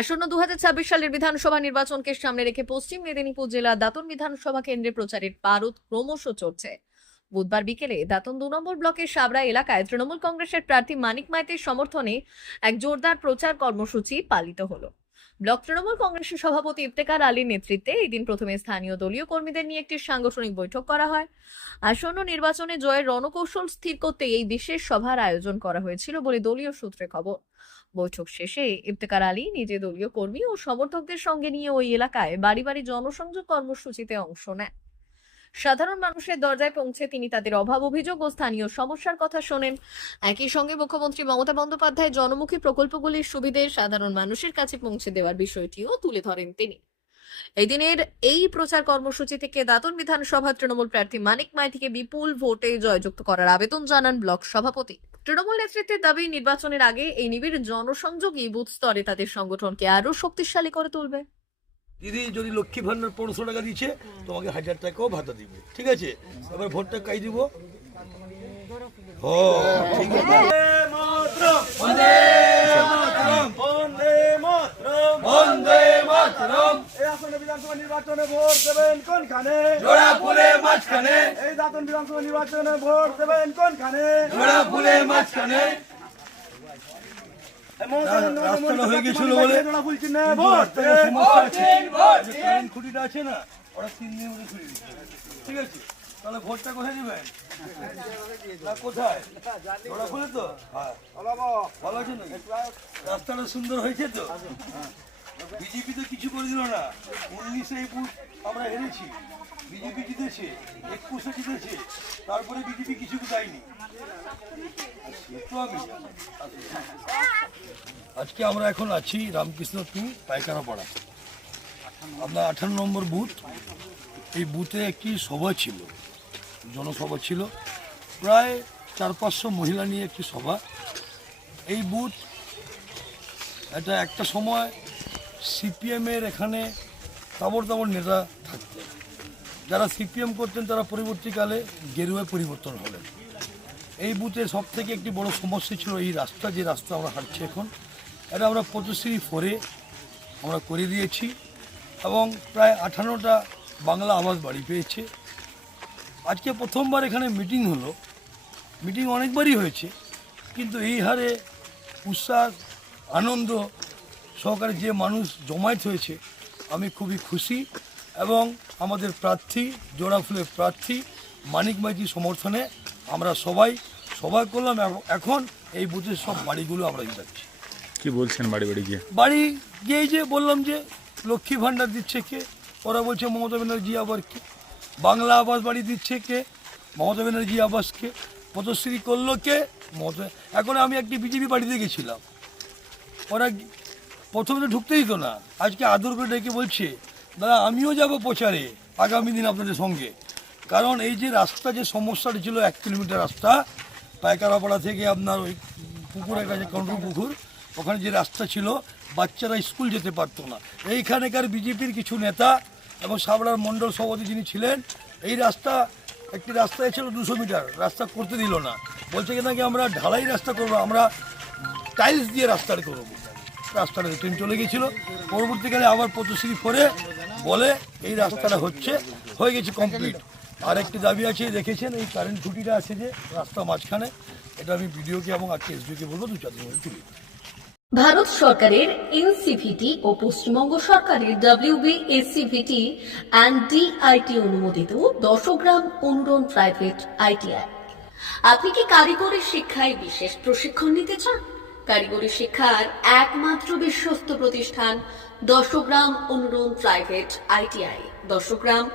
আসন্ন 2026 সালের বিধানসভা নির্বাচনকে সামনে রেখে পশ্চিম মেদিনীপুর জেলা দাঁতন বিধানসভা কেন্দ্রে প্রচারের পারদ ক্রমশ চড়ছে। বুধবার বিকেলে দাঁতন 2 নম্বর ব্লকের সাবরা এলাকায় তৃণমূল কংগ্রেসের প্রার্থী মানিক মাইতির সমর্থনে এক জোরদার প্রচার কর্মসূচি পালিত হলো। ব্লক তৃণমূল কংগ্রেসের সভাপতি ইফতেখার আলীর নেতৃত্বে এই দিন প্রথমে স্থানীয় দলীয় কর্মীদের নিয়ে একটি সাংগঠনিক বৈঠক করা হয়। আসন্ন নির্বাচনে জয়ের রণকৌশল স্থির করতে এই বিশেষ সভার আয়োজন করা হয়েছিল বলে দলীয় সূত্রে খবর। বৈঠক শেষে ইফতেখার আলী নিজে দলীয় কর্মী ও সমর্থকদের সঙ্গে নিয়ে ওই এলাকায় বাড়ি বাড়ি জনসংযোগ কর্মসূচিতে অংশ নেন। সাধারণ মানুষের দরজায় পৌঁছে তিনি তাদের অভাব অভিযোগ ও স্থানীয় সমস্যার কথা শোনেন। একই সঙ্গে মুখ্যমন্ত্রী মমতা বন্দ্যোপাধ্যায় জনমুখী প্রকল্পগুলির সুবিধে সাধারণ মানুষের কাছে পৌঁছে দেওয়ার বিষয়টিও তুলে ধরেন তিনি। এই দিনের এই প্রচার কর্মসূচি থেকে দাঁতন বিধানসভা তৃণমূল প্রার্থী মানিক মাইতিকে বিপুল ভোটে জয়যুক্ত করার আবেদন জানান ব্লক সভাপতি। তৃণমূল নেতৃত্বের দাবি নির্বাচনের আগে এই নিবিড় জনসংযোগই বুথ স্তরে তাদের সংগঠনকে আরো শক্তিশালী করে তুলবে। দিদি যদি লক্ষ্মী ভান্ডার 1500 টাকা দিচ্ছে তোমাকে 1000 টাকাও ভাতা দিবে, ঠিক আছে? এবার ভোটটা কাই দিব? ঠিক আছে। বিধানসভা নির্বাচনে ভোট দেবেন কোনখানে? জোড়া ফুলে মাঝখানে। এই দাঁতন বিধানসভা নির্বাচনে ভোট দেবেন কোনখানে? জোড়া ফুলে মাঝখানে। রাস্তাটা হয়ে গেছিল বলে জোড়া ফুল চিহ্নে ভোট সমস্যা আছে। কারেন্ট খুঁটিটা আছে না, ওরা 3 দিনের মধ্যে খুলে দিচ্ছে, ঠিক আছে? তাহলে ভোটটা কোথায় দিবেন? কোথায়? জোড়া ফুলে তো? হ্যাঁ, ভালো আছে না? রাস্তাটা সুন্দর হয়েছে তো? বিজেপি তো কিছু করে দিল না। 19-এ বুথ আমরা হেরেছি, বিজেপি জিতেছে, 21-এ জিতেছে, তারপরে বিজেপি কিছু দেয়নি। আজকে আমরা এখন আছি রামকৃষ্ণ 2 পায়খানাপাড়া, আপনার 18 নম্বর বুথ। এই বুথে একটি সভা ছিল, জনসভা ছিল, প্রায় 400-500 মহিলা নিয়ে একটি সভা। এই বুথ এটা একটা সময় সিপিএমের এখানে তাবড় নেতা থাকতেন। যারা সিপিএম করতেন তারা পরবর্তীকালে গেরুয়ায় পরিবর্তন হলেন। এই বুথে সব থেকে একটি বড় সমস্যা ছিল এই রাস্তা, যে রাস্তা আমরা হাঁটছি এখন, এটা আমরা 25-4 আমরা করে দিয়েছি এবং প্রায় 58টা বাংলা আবাস বাড়ি পেয়েছে। আজকে প্রথমবার এখানে মিটিং হলো। মিটিং অনেকবারই হয়েছে, কিন্তু এই হারে উৎসাহ আনন্দ সহকারে যে মানুষ জমায়েত হয়েছে, আমি খুবই খুশি। এবং আমাদের প্রার্থী, জোড়া ফুলের প্রার্থী মানিক মাইতির সমর্থনে আমরা সবাই সভা করলাম। এখন এই বুথের সব বাড়িগুলো আমরা যাচ্ছি। কি বলছেন বাড়ি বাড়ি গিয়ে? বাড়ি গিয়ে যে বললাম যে লক্ষ্মী ভাণ্ডার দিচ্ছে কে? ওরা বলছে মমতা ব্যানার্জি। আবার কে? বাংলা আবাস বাড়ি দিচ্ছে কে? মমতা ব্যানার্জি আবাসকে। পদশ্রী করলো কে? মমতা। এখন আমি একটি বিজেপি বাড়িতে গেছিলাম, ওরা প্রথমে তো ঢুকতে দিত না, আজকে আদর করে ডেকে বলছে দাদা আমিও যাব প্রচারে আগামী দিন আপনাদের সঙ্গে। কারণ এই যে রাস্তা, যে সমস্যাটা ছিল 1 কিলোমিটার রাস্তা পায়খানাপাড়া থেকে আপনার ওই পুকুর একটা আছে কন্ট্রোল পুকুর, ওখানে যে রাস্তা ছিল বাচ্চারা স্কুল যেতে পারতো না। এইখানেকার বিজেপির কিছু নেতা এবং সাবড়ার মণ্ডল সভাপতি যিনি ছিলেন, এই রাস্তা, একটি রাস্তায় ছিল 200 মিটার, রাস্তা করতে দিল না। বলছে কি নাকি আমরা ঢালাই রাস্তা করবো, আমরা টাইলস দিয়ে রাস্তাটা করবো। রাস্তাটা ট্রেন চলে গিয়েছিল, পরবর্তীকালে আবার 25-4 বলে এই রাস্তাটা হয়ে গেছে কমপ্লিট। আর একটি দাবি আছে, দেখেছেন এই কারেন্ট খুঁটিটা আছে যে রাস্তা মাঝখানে, এটা আমি ভিডিওকে এবং আজকে এসডিওকে বলবো 2-4 দিন মধ্যে তুলি। ভারত সরকারের এনসিভিটি ও পশ্চিমবঙ্গ সরকারের WBSCVT অ্যান্ড DIT অনুমোদিত 10 গ্রাম অনুরণ প্রাইভেট ITI। আপনি কি কারিগরি শিক্ষায় বিশেষ প্রশিক্ষণ নিতে চান? কারিগরি শিক্ষার একমাত্র বিশ্বস্ত প্রতিষ্ঠান 10 গ্রাম অনুরণ প্রাইভেট ITI, 10 গ্রাম,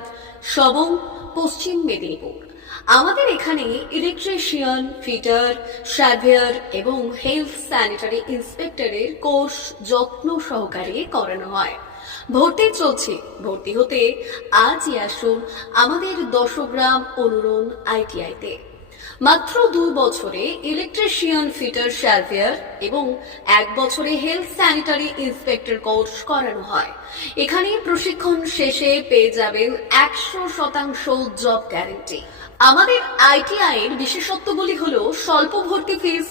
সবং, পশ্চিম মেদিনীপুর। আমাদের এখানে ইলেকট্রিশিয়ান, ফিটার, সার্ভেয়ার এবং হেলথ স্যানিটারি ইন্সপেক্টরের কোর্স যত্ন সহকারে করানো হয়। ভর্তি চলছে। ভর্তি হতে আজই আসুন আমাদের 10 গ্রাম অনুরণ ITI-তে। মাত্র 2 বছরে ইলেকট্রিশিয়ান, ফিটার, সার্ভেয়ার এবং 1 বছরে হেলথ স্যানিটারি ইন্সপেক্টর কোর্স করানো হয়। এখানে প্রশিক্ষণ শেষে পেয়ে যাবেন 100% জব গ্যারান্টি। আমাদের ITI এর বিশেষত্বগুলি হলো স্বল্প ভর্তি ফিস,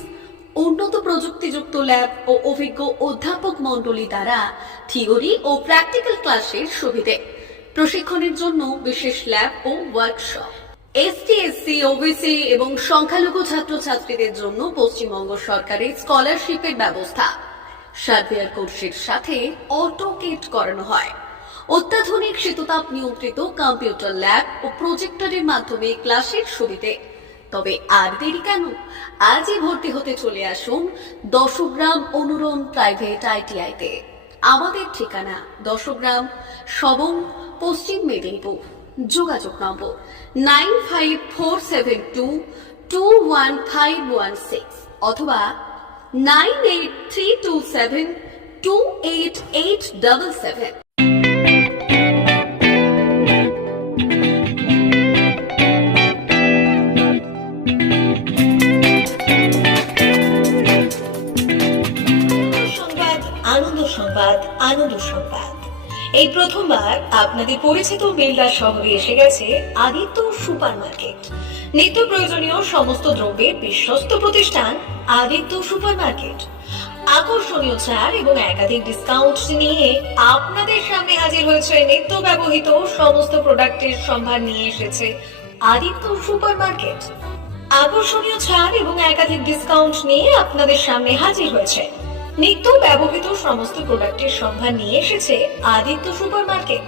উন্নত প্রযুক্তিযুক্ত ল্যাব ও অভিজ্ঞ অধ্যাপক মণ্ডলী দ্বারা থিওরি ও প্র্যাকটিক্যাল ক্লাসের সুবিধে, প্রশিক্ষণের জন্য বিশেষ ল্যাব ও ওয়ার্কশপ, এসটি, এসসি, ওবিসি এবং সংখ্যালঘু ছাত্রছাত্রীদের জন্য পশ্চিমবঙ্গ সরকারের স্কলারশিপের ব্যবস্থা, সার্ভেয়ার কোর্সের সাথে অটোকেট করানো হয়। অত্যাধুনিক শীততাপ নিয়ন্ত্রিত কম্পিউটার ল্যাব ও প্রজেক্টরের মাধ্যমে ক্লাসের সুবিধে। তবে আর দেরি কেন? আজই ভর্তি হতে চলে আসুন দশগ্রাম অনুরণ প্রাইভেট আইটিআইতে। আমাদের ঠিকানা দশগ্রাম, সবং, পশ্চিম মেদিনীপুর। যোগাযোগ নম্বর 9547221516 অথবা 9832728877। আনন্দ সংবাদ, আনন্দ সংবাদ। এই প্রথমবার আপনাদের পরিচিত বেলদা শহরে এসে গেছে আদিত্য সুপার মার্কেট। নিত্য প্রয়োজনীয় সমস্ত দ্রব্যের বিশ্বস্ত প্রতিষ্ঠান আদিত্য সুপার মার্কেট। আকর্ষণীয় ছাড় এবং একাধিক ডিসকাউন্ট নিয়ে আপনাদের সামনে হাজির হয়েছে। নিত্য ব্যবহৃত সমস্ত প্রোডাক্টের সম্ভার নিয়ে এসেছে আদিত্য সুপার মার্কেট। আকর্ষণীয় ছাড় এবং একাধিক ডিসকাউন্ট নিয়ে আপনাদের সামনে হাজির হয়েছে। নিত্য ব্যবহৃত সমস্ত প্রোডাক্টের সম্ভার নিয়ে এসেছে আদিত্য সুপার মার্কেট।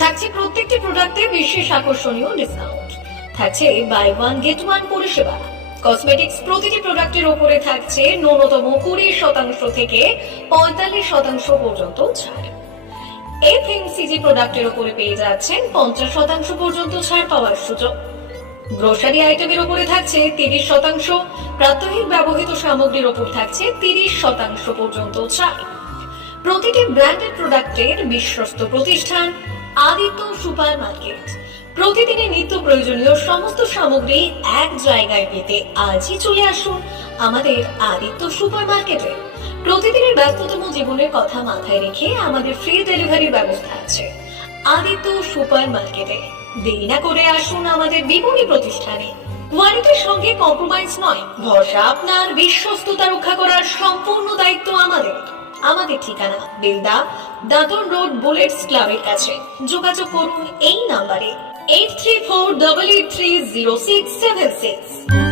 থাকছে প্রত্যেকটি প্রোডাক্টে বিশেষ আকর্ষণীয় ডিসকাউন্ট। থাকছে বাই ওয়ান গেট ওয়ান পরিষেবা। কসমেটিক্স প্রতিটি প্রোডাক্টের উপরে থাকছে ন্যূনতম 20% থেকে 45% পর্যন্ত ছাড়। এফএমসিজি প্রোডাক্টের উপরে পেয়ে যাচ্ছেন 50% পর্যন্ত ছাড় পাওয়ার সুযোগ। গ্রোসারি আইটেমের উপরে থাকছে 30%, প্রাত্যহিক ব্যবহৃত সামগ্রীর উপর থাকছে 30% পর্যন্ত ছাড়। প্রতিটি ব্র্যান্ডেড প্রোডাক্টের বিশ্বস্ত প্রতিষ্ঠান আদিত্য সুপার মার্কেট। প্রতিদিনের নিত্য প্রয়োজনীয় সমস্ত সামগ্রী এক জায়গায় পেতে আজই চলে আসুন আমাদের আদিত্য সুপার মার্কেটে। প্রতিদিনের ব্যস্ততম জীবনের কথা মাথায় রেখে আমাদের ফ্রি ডেলিভারির ব্যবস্থা আছে আদিত্য সুপার মার্কেটে। দেরি না করে আসুন আমাদের বিপণী প্রতিষ্ঠানে। কোয়ালিটির সঙ্গে কম্প্রোমাইজ নয়, ভরসা আপনার, বিশ্বস্ততা রক্ষা করার সম্পূর্ণ দায়িত্ব আমাদের। আমাদের ঠিকানা বেলদা, দাঁতন রোড, বুলেটস ক্লাবের কাছে। যোগাযোগ করুন এই নাম্বারে 8348830676।